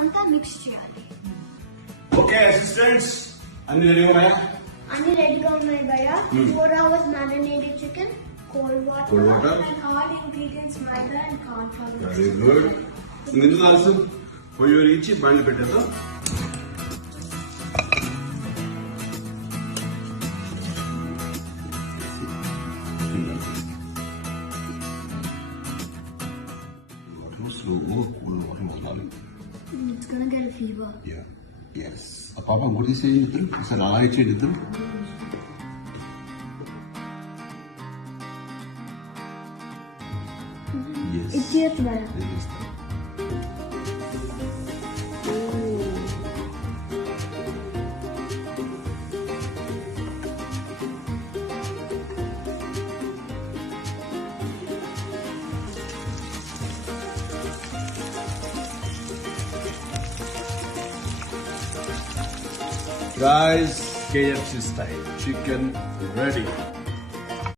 అంతా మిక్స్ చేయాలి. Okay assistants అన్ని రెడీ ఉన్నాయా? అన్ని రెడీగా ఉన్నాయి భయ్య. 4 hours marinated chicken, cold water and all ingredients maida and corn flour. Very good. ఇందులో ఆల్సో పొయ్యి వెలిగించి బండి పెట్టేద్దాం. It's gonna get a fever. Yeah. Yes. A papa, what is saying? It's an eye change. Yes. It's here to wear. Guys, KFC style chicken ready.